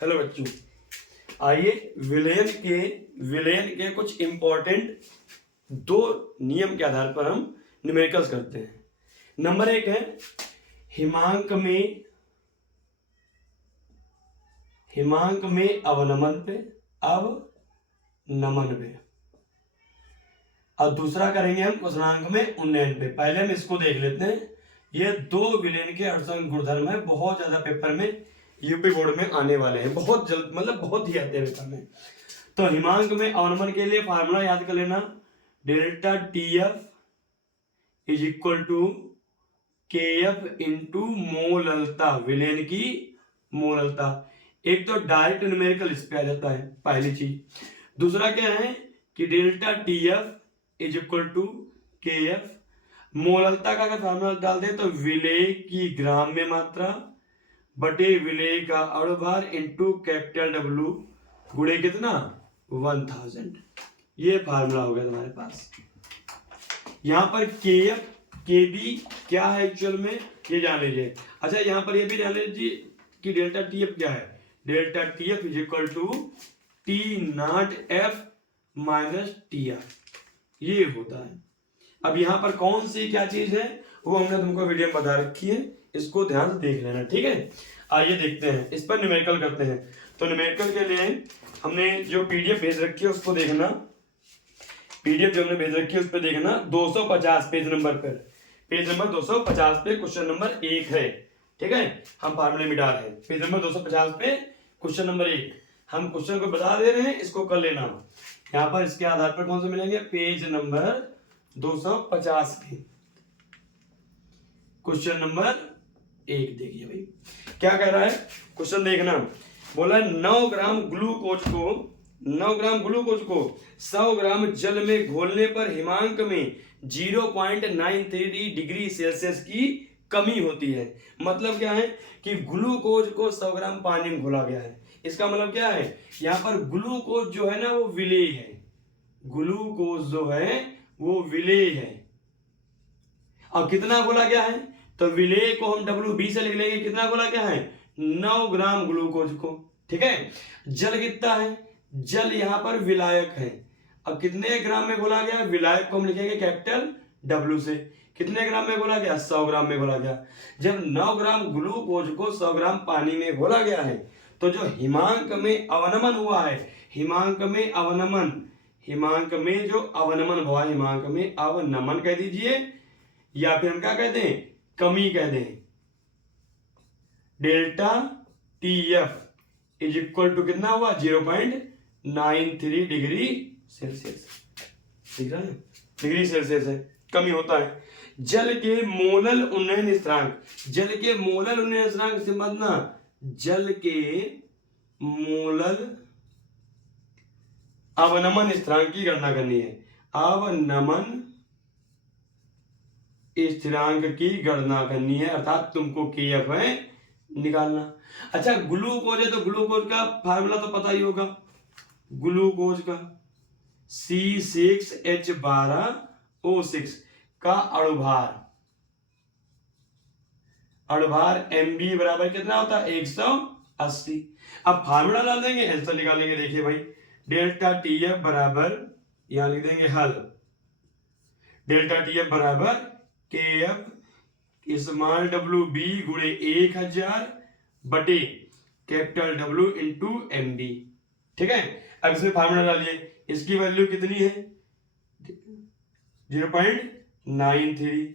Hello बच्चों, आइए विलयन के कुछ इंपॉर्टेंट दो नियम के आधार पर हम न्यूमेरिकल्स करते हैं। नंबर एक है हिमांक में अवनमन पे, और दूसरा करेंगे हम क्वथनांक में उन्नयन पे। पहले हम इसको देख लेते हैं। ये दो विलयन के अर्थसंग गुणधर्म है, बहुत ज्यादा पेपर में यूपी बोर्ड में आने वाले हैं, बहुत जल्द, मतलब बहुत ही आते हैं पेपर में। तो हिमांक में अवनमन के लिए फार्मूला याद कर लेना, delta TF is equal to KF into मोललता, विलयन की मोललता। एक तो डायरेक्ट न्यूमेरिकल इस पे आ जाता है, पहली चीज। दूसरा क्या है कि delta TF is equal to KF, मोललता का अगर फार्मूला डाल दें तो विलेय की ग्राम्य मात्रा बटे विलेय का अणुभार इंटू कैपिटल W गुणे कितना 1000। ये फार्मूला हो गया तुम्हारे पास। यहां पर KF KB क्या है एक्चुअल में, ये जान लीजिए। अच्छा, यहां पर ये भी जान लीजिए कि डेल्टा TF क्या है। Delta TF is equal to T0F minus TF, ये होता है। अब यहां पर कौन सी क्या चीज है वो हमने तुमको वीडियो में बता रखी है, इसको ध्यान से देख लेना, ठीक है। आइए देखते हैं, इस पर न्यूमेरिकल करते हैं। तो न्यूमेरिकल के लिए हमने जो PDF भेज रखी है उसको देखना, PDF जो हमने भेज रखी है उस पर देखना। 250 पेज नंबर 250 पे क्वेश्चन नंबर 1 है, ठीक है। हम फार्मूले में डाल रहे हैं पेज नंबर 250 पे क्वेश्चन नंबर 1। हम क्वेश्चन को बता दे रहे हैं, इसको कर लेना। यहाँ पर इसके आधार पर कौन से मिलेंगे, पेज नंबर 250 पे क्वेश्चन नंबर 1 देखिए भाई क्या कह रहा है। क्वेश्चन देखना, बोला 9 ग्राम ग्लूकोज को 100 ग्राम जल में घोलने पर हिमांक में 0.93 डिग्री सेल्सियस की कमी होती है। मतलब क्या है कि ग्लूकोज को 100 ग्राम पानी में घोला गया है। इसका मतलब क्या है, यहाँ पर ग्लूकोज जो है ना वो विलेय है, ग्लूकोज जो है वो विलेय है। अब कितना घोला गया है, तो विलेय को हम WB से लिख लेंगे। कितना घोला गया है, 9 ग्राम ग्लूकोज को, ठीक है। जल कितना है, जल यहां पर विलायक है। अब कितने ग्राम में घोला गया, विलायक को हम लिखेंगे कैपिटल W से। कितने ग्राम में घोला गया, 100 ग्राम में घोला गया। जब 9 ग्राम ग्लूकोज को 100 ग्राम पानी में घोला गया है, तो जो हिमांक में अवनमन हुआ है, हिमांक में जो अवनमन हुआ, हिमांक में अवनमन कह दीजिए, या फिर हम क्या कहते हैं, कमी कह दें। Delta TF is equal to कितना हुआ, 0.93 डिग्री सेल्सियस, ठीक है, डिग्री सेल्सियस है, कमी होता है। जल के मोलल उन्नयन स्थिरांक, जल के मोलल उन्नयन स्थिरांक से समझना, जल के मोलल अवनमन स्थिरांक की गणना करनी है। अवनमन स्थिरांक की गणना करनी है, अर्थात तुमको KF है निकालना। अच्छा, ग्लूकोज है तो ग्लूकोज का फार्मूला तो पता ही होगा, ग्लूकोज का C6H12O6 का अणुभार MB बराबर कितना होता है, 180। अब फार्मूला डाल देंगे, आंसर निकालेंगे। देखिए भाई, डेल्टा TF बराबर, यहां लिख देंगे हल, डेल्टा TF बराबर KF स्मॉल WB गुणे 1000 बटे कैपिटल W इंटू MB, ठीक है। अब इसमें फार्मूला डालिए, इसकी वैल्यू कितनी है, 0.93,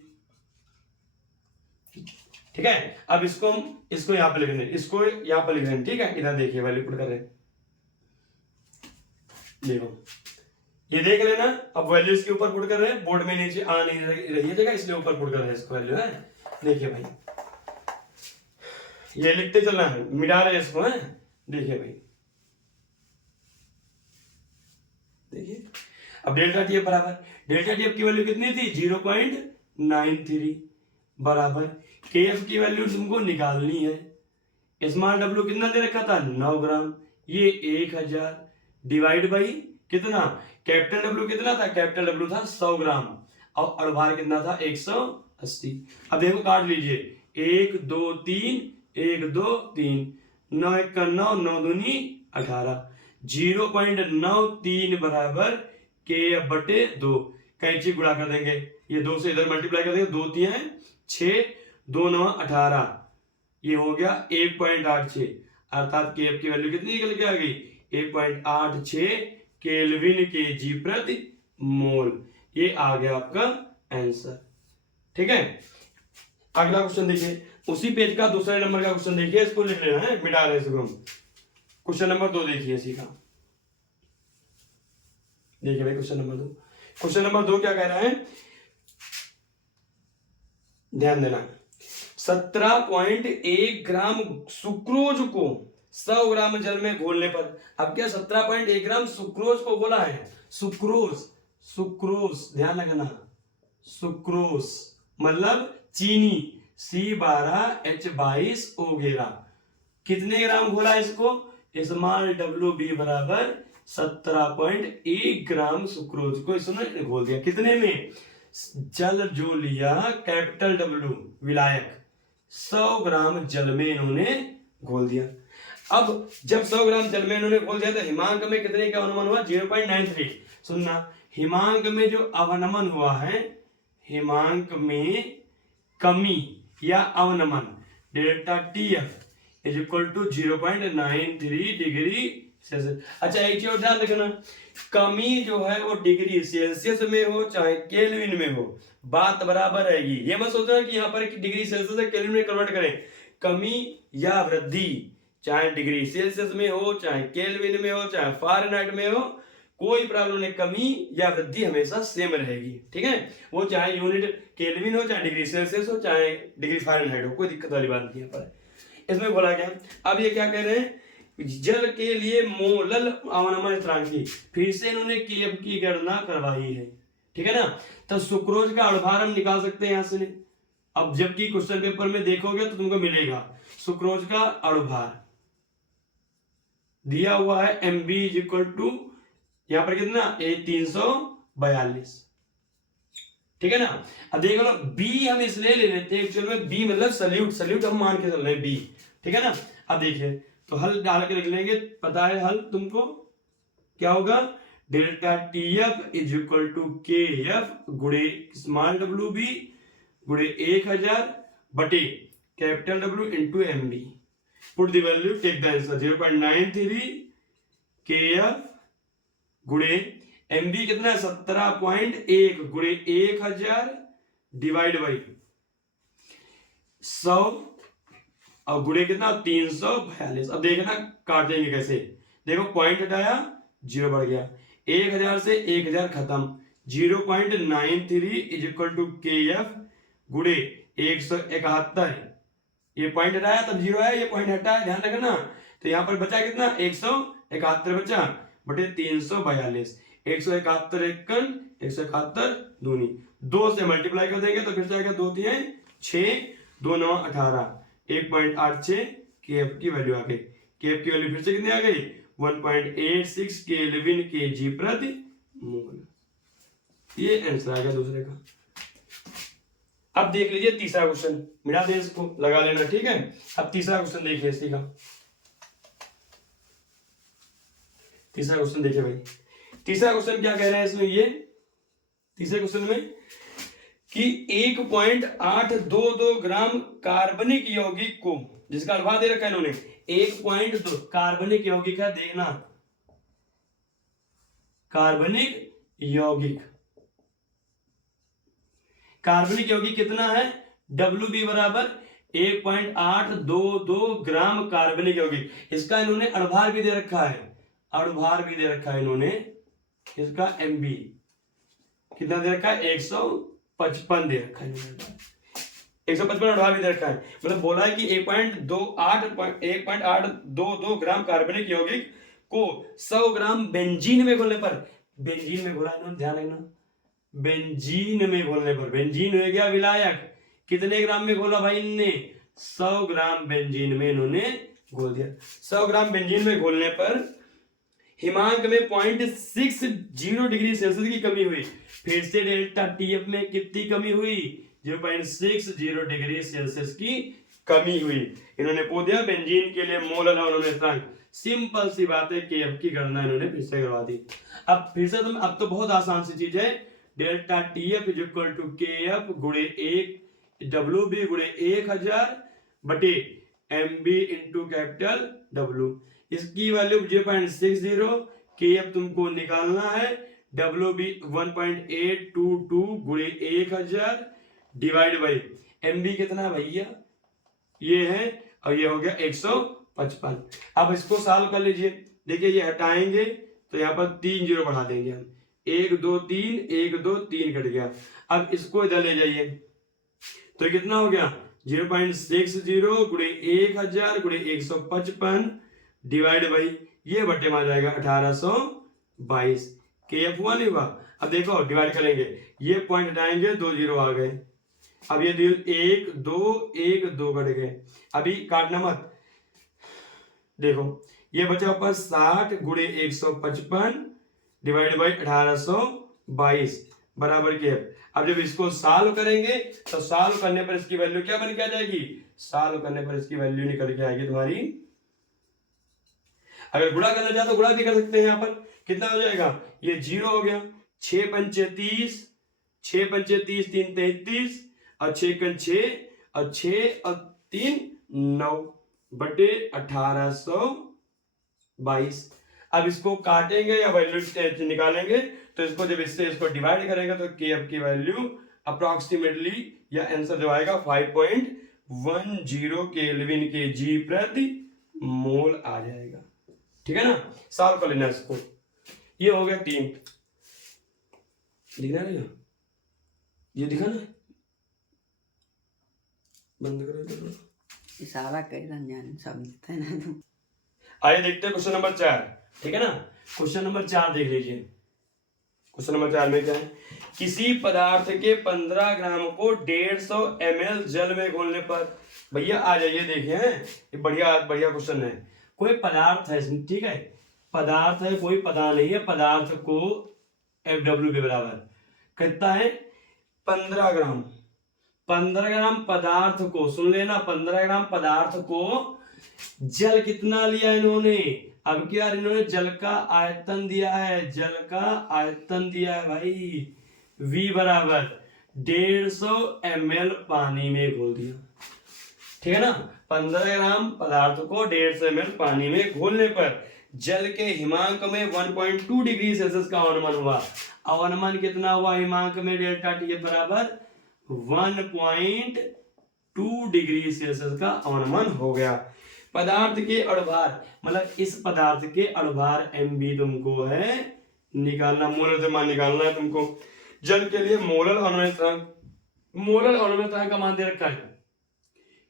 ठीक है। अब इसको यहां पर लिख दें, इसको यहां पर लिख दें, ठीक है। इधर देखिए वैल्यू पुट कर रहे हैं, देखो ये देख लेना। अब वैल्यू इसके ऊपर पुट कर रहे हैं, बोर्ड में नीचे आ नहीं रही है जगह, इसलिए ऊपर पुट कर रहे हैं इसको वैल्यू, है। देखिए भाई, ये लिखते चलना है, मिटा रहे हैं इसको, है। देखिए भाई, देखिए अब डेल्टा TF बराबर, डेल्टा TF की वैल्यू कितनी थी, 0.93 बराबर KF की वैल्यू तुमको निकालनी है। स्मॉल W कितना दे रखा था, 9 ग्राम, ये 1000 डिवाइड बाई कितना, कैपिटल W कितना था, कैपिटल W था 100 ग्राम, और अणुभार कितना था, 180। अब देखो काट लीजिए, 1 2 3 1 2 3, 9 1 9, 9 दूनी 18, 0.93 बराबर KF बटे 2। कैंची गुणा कर देंगे, ये 2 से इधर मल्टीप्लाई कर देंगे, 2 3 6, 2 9 18, ये हो गया 1.86, अर्थात KF की वैल्यू कितनी निकल के आ गई, 1.86 केल्विन केजी प्रति मोल। ये आ गया आपका आंसर। ठीक है, अगला क्वेश्चन देखिए, उसी पेज का दूसरे नंबर का क्वेश्चन देखिए, इसको लिख लेना है, मिटा रहे इसको हम। क्वेश्चन नंबर 2 देखिए इसी का, देखिए भाई क्वेश्चन नंबर 2। क्वेश्चन नंबर 2 क्या कह रहा है, ध्यान देना। 17.1 ग्राम सुक्रोज को 100 ग्राम जल में घोलने पर, अब क्या 17.1 ग्राम सुक्रोज को घोला है, सुक्रोज, सुक्रोज ध्यान रखना, सुक्रोज मतलब चीनी, C12H22O। कितने ग्राम घोला है इसको, स्मॉल WB बराबर 17.1 ग्राम सुक्रोज को इसने घोल दिया। कितने में, जल जो लिया कैपिटल W विलायक, 100 ग्राम जल में इन्होंने घोल दिया। अब जब 100 ग्राम जल में इन्होंने घोल दिया तो हिमांक में कितने का अवनमन हुआ, 0.93। सुनना, हिमांक में जो अवनमन हुआ है, हिमांक में कमी या अवनमन delta TF is equal to 0.93 degree Celsius. अच्छा एक चीज और ध्यान रखना, कमी जो है वो डिग्री सेल्सियस में हो चाहे केल्विन में हो, बात बराबर रहेगी। ये मत सोचना कि यहाँ पर डिग्री सेल्सियस से केल्विन में कन्वर्ट करें। कमी या वृद्धि चाहे डिग्री सेल्सियस में हो चाहे केल्विन में हो चाहे फारेनहाइट में हो, कोई प्रॉब्लम नहीं, कमी या वृद्धि हमेशा सेम रहेगी। ठीक है, वो चाहे यूनिट केल्विन हो चाहे डिग्री सेल्सियस हो चाहे डिग्री फारेनहाइट हो, कोई दिक्कत वाली बात नहीं है पर। इसमें बोला गया, अब ये क्या कह रहे हैं, जल के लिए मोलल अवनमन स्थिरांक की, फिर से इन्होंने KF की गणना करवाई है। ठीक है ना, तो सुक्रोज का अणुभार हम निकाल सकते हैं यहां से। अब जबकि क्वेश्चन पेपर में देखोगे तो तुमको मिलेगा सुक्रोज का अणुभार दिया हुआ है MB इज इक्वल टू यहां पर कितना, 342। ठीक है ना, अब देख लो B हम इसलिए ले लेते हैं, एक्चुअल में B मतलब सल्यूट, सल्यूट हम मान के चल रहे हैं B। ठीक है ना, अब देखिए तो हल डाल के लिख लेंगे, पता है हल तुमको क्या होगा, delta TF is equal to KF गुणे स्मॉल WB गुणे 1000 बटे capital W into MB। Put the value, take the answer 0.93 KF गुणे MB कितना है 17.1 गुणे 1000 डिवाइड बाई 100 और गुणे कितना 342। अब देखना काटेंगे कैसे, देखो पॉइंट हटाया 0 बढ़ गया, 1000 से 1000 खत्म, 0.93 इज इक्वल टू KF गुणे 171। ये पॉइंट हटाया तब 0 आया, ये पॉइंट हटाया, ध्यान रखना। तो यहाँ पर बचा कितना 171 बचा बटे 342, 171 एकन 171 दूनी, 2 से मल्टीप्लाई कर देंगे तो फिर जाएगा 2 3 6, 2 9 18, 1.86 KF की वैल्यू आ गई। KF की वैल्यू फिर से कितनी आ गई, 1.86 केल्विन केजी प्रति मोल। ये आंसर आ गया दूसरे का। अब देख लीजिए तीसरा क्वेश्चन, मिला दे इसको, लगा लेना। ठीक है, अब तीसरा क्वेश्चन देखिए इसी का, तीसरा क्वेश्चन देखिए भाई। तीसरा क्वेश्चन क्या कह रहे हैं इसमें, ये तीसरे क्वेश्चन में कि 1.822 ग्राम कार्बनिक यौगिक को, जिसका अनुभव दे रखा है इन्होंने, 1.2 कार्बनिक यौगिक है, देखना कार्बनिक यौगिक, कार्बनिक यौगिक कितना है, WB बराबर 1.822 ग्राम कार्बनिक यौगिक। इसका इन्होंने अणुभार भी दे रखा है, अणुभार भी दे रखा है इन्होंने, इसका MB कितना दे रखा है, 155 दे रखा है, 155 अणुभार भी दे रखा है। मतलब बोला है कि 1.822 ग्राम कार्बनिक यौगिक को 100 ग्राम बेंजीन में घोलने पर, बेंजीन में घोला इन्होंने, ध्यान रखना, बेंजीन में घोलने पर, बेंजीन हो गया विलायक, कितने ग्राम में घोला भाई इनने, 100 ग्राम बेंजीन में इन्होंने घोल दिया। 100 ग्राम बेंजीन में घोलने पर हिमांक में 0.60 डिग्री सेल्सियस की कमी हुई। फिर से डेल्टा TF में कितनी कमी हुई, 0.60 डिग्री सेल्सियस की कमी हुई। इन्होंने पूछ दिया बेंजीन के लिए मोल अणु स्थिरांक। सिंपल सी बात है, केएफ की गणना इन्होंने फिर से करवा दी। अब फिर से तुम, अब तो बहुत आसान सी चीज है, delta TF is equal to KF गुणे 1 डब्ल्यू गुणे 1000 बटे एमबी इंटू कैपिटल डब्ल्यू। इसकी वैल्यू 0.60, केएफ तुमको निकालना है, डब्ल्यू बी 1.822 गुणे 1000 डिवाइड बाई एमबी कितना भैया ये है, और ये हो गया 155। अब इसको सॉल्व कर लीजिए। देखिए ये हटाएंगे तो यहाँ पर 3 जीरो बढ़ा देंगे हम, 1 2 3 1 2 3 कट गया। अब इसको इधर ले जाइए तो कितना हो गया 0.60 गुणे 1000 गुणे 155 डिवाइड बाई ये बटे में आ जाएगा 1822। केएफ हुआ नहीं हुआ। अब देखो डिवाइड करेंगे, ये पॉइंट हटाएंगे 2 जीरो आ गए। अब ये 1 2 1 2 कट गए। अभी काटना मत, देखो ये बचा ऊपर 60 गुणे 155 डिवाइड बाई 1822 बराबर केएफ। अब जब इसको सॉल्व करेंगे तो सॉल्व करने पर इसकी वैल्यू क्या बन के आ जाएगी, सॉल्व करने पर इसकी वैल्यू निकल के आएगी तुम्हारी। अगर गुणा करना चाहे तो गुणा भी कर सकते हैं। यहाँ पर कितना हो जाएगा, ये 0 हो गया, 6 पंचे 30, 6 पंचे 30 3 33 और 6 कन 6 और 6 और 3 9 बटे 1822। अब इसको काटेंगे या वैल्यू निकालेंगे तो इसको जब इससे इसको डिवाइड करेंगे तो केएफ की वैल्यू अप्रोक्सीमेटली या आंसर जो आएगा 5.10 केल्विन के जी प्रति मोल आ जाएगा। ठीक है ना, सॉल्व कर लेना इसको। ये हो गया 3, दिखना नहीं, ये दिखा ना, बंद करो इशारा कर रंजन समझते ना तुम। आइए देखते हैं क्वेश्चन नंबर 4। ठीक है ना, क्वेश्चन नंबर 4 देख लीजिए। क्वेश्चन नंबर 4 में क्या है, किसी पदार्थ के 15 ग्राम को 150 ml जल में घोलने पर, भैया आ जाइए देखिए, ये बढ़िया बढ़िया क्वेश्चन है। कोई पदार्थ है, ठीक है, पदार्थ है, कोई पता नहीं है, पदार्थ को FW के बराबर कितना है 15 ग्राम। 15 ग्राम पदार्थ को, सुन लेना, 15 ग्राम पदार्थ को जल कितना लिया इन्होंने। अब क्या इन्होंने जल का आयतन दिया है, जल का आयतन दिया है भाई, V बराबर 150 ml पानी में घोल दिया। ठीक है ना, 15 ग्राम पदार्थ को 150 ml पानी में घोलने पर जल के हिमांक में 1.2 डिग्री सेल्सियस का अवनमन हुआ। अवनमन कितना हुआ हिमांक में, डेल्टा टी बराबर 1.2 डिग्री सेल्सियस का अवनमन हो गया। पदार्थ के अणुभार, मतलब इस पदार्थ के अणुभार एमबी तुमको है निकालना, मोलर द्रव्यमान निकालना है तुमको। जल के लिए मोलर अणुमेय स्थिरांक, मोलर अणुमेय स्थिरांक का मान दे रखा है,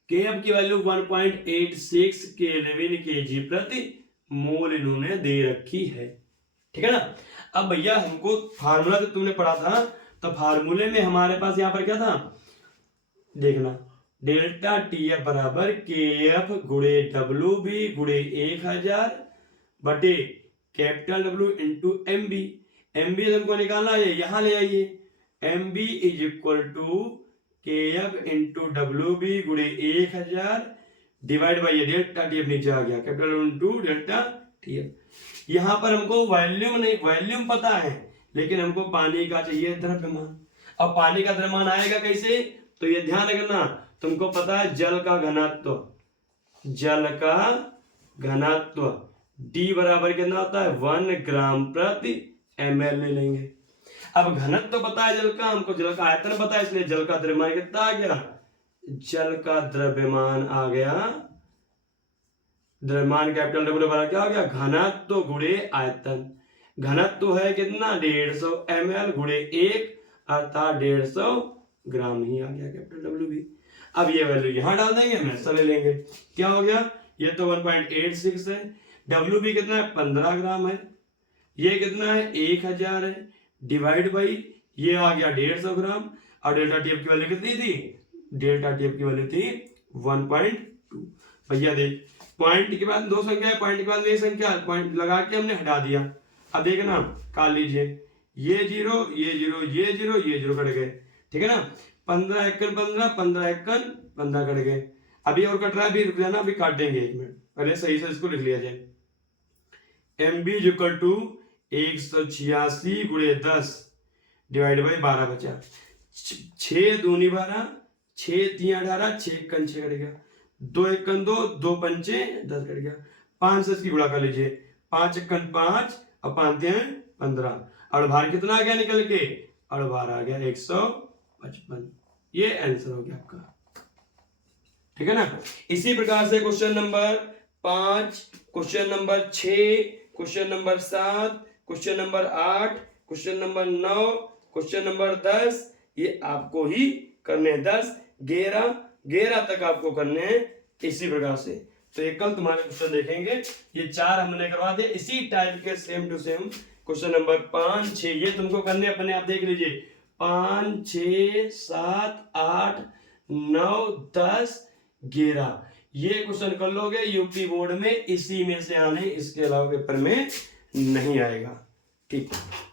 केएफ की वैल्यू 1.86 केल्विन केजी प्रति मोल इन्होंने दे रखी है। ठीक है ना। अब भैया हमको फार्मूला जब तुमने पढ़ा था तो फार्मूले में हमारे पास यहाँ पर क्या था, देखना, डेल्टा टीएफ बराबर केएफ गुणे डब्ल्यू बी गुणे 1000 बटे capital W into MB. MB तुमको निकालना है, यहाँ ले आइए, MB is equal to KF into W B गुणे 1000 डिवाइड बाई डेल्टा टीएफ नीचे आ गया, कैपिटल इंटू डेल्टा टीएफ। यहाँ पर हमको वॉल्यूम नहीं, वॉल्यूम पता है लेकिन हमको पानी का चाहिए द्रव्यमान। अब पानी का द्रव्यमान आएगा कैसे, तो ये ध्यान रखना, तुमको पता है जल का घनत्व, जल का घनत्व D बराबर कितना होता है 1 ग्राम प्रति ml ले लेंगे। अब घनत्व पता है जल का, हमको जल का आयतन पता है, इसलिए जल का द्रव्यमान कितना आ गया, जल का द्रव्यमान आ गया, द्रव्यमान कैपिटल डब्ल्यू बराबर क्या आ गया, घनत्व गुणे आयतन। घनत्व है कितना 150 ml गुणे 1 अर्थात 150 ग्राम ही आ गया कैपिटल डब्ल्यू भी। अब ये वैल्यू यहां डाल देंगे, हमेशा ले लेंगे, क्या हो गया, ये तो 1.86 है, डब्ल्यू भी कितना है 15 ग्राम है, ये कितना है 1000 है, डिवाइड बाई ये आ गया 150 ग्राम, और डेल्टा टीएफ की वैल्यू कितनी थी, डेल्टा टीएफ की वैल्यू थी 1.2। भैया देख, पॉइंट के बाद दो संख्या है, पॉइंट के बाद एक संख्या, पॉइंट लगा के हमने हटा दिया। अब देखना, काट लीजिए, ये 0 ये 0 ये 0 ये 0 कट गए। ठीक है ना, 15 एकन 15 15 एकन 15 कट गए। अभी और कट रहा है, अभी रुक जाना, अभी काट देंगे 1 मिनट, पहले सही से इसको लिख लिया जाए। MB इक्वल टू 186 गुणे 10 डिवाइड बाई 12 बचा। 6 दूनी 12, 6 3 18, 6 कन 6 कट गया, 2 1 कन 2, 2 पंचे 10 कट गया। 5 से इसकी गुणा कर लीजिए, 5 1 कन 5 और 5 3 15, और भार कितना आ गया निकल के, और भार आ गया 155। ये आंसर हो गया आपका, ठीक है ना। इसी प्रकार से question number 5, question number 6, question number 7, question number 8, question number 9, question number 10, ये आपको ही करने हैं। 10 11 तक आपको करने हैं इसी प्रकार से। तो ये कल तुम्हारे क्वेश्चन देखेंगे, ये 4 हमने करवा दिए इसी टाइप के same to same. Question number 5 6 ये तुमको करने अपने आप देख लीजिए, 5 6 7 8 9 10 11 ये क्वेश्चन कर लोगे यूपी बोर्ड में, इसी में से आने, इसके अलावा पेपर में नहीं आएगा। ठीक है।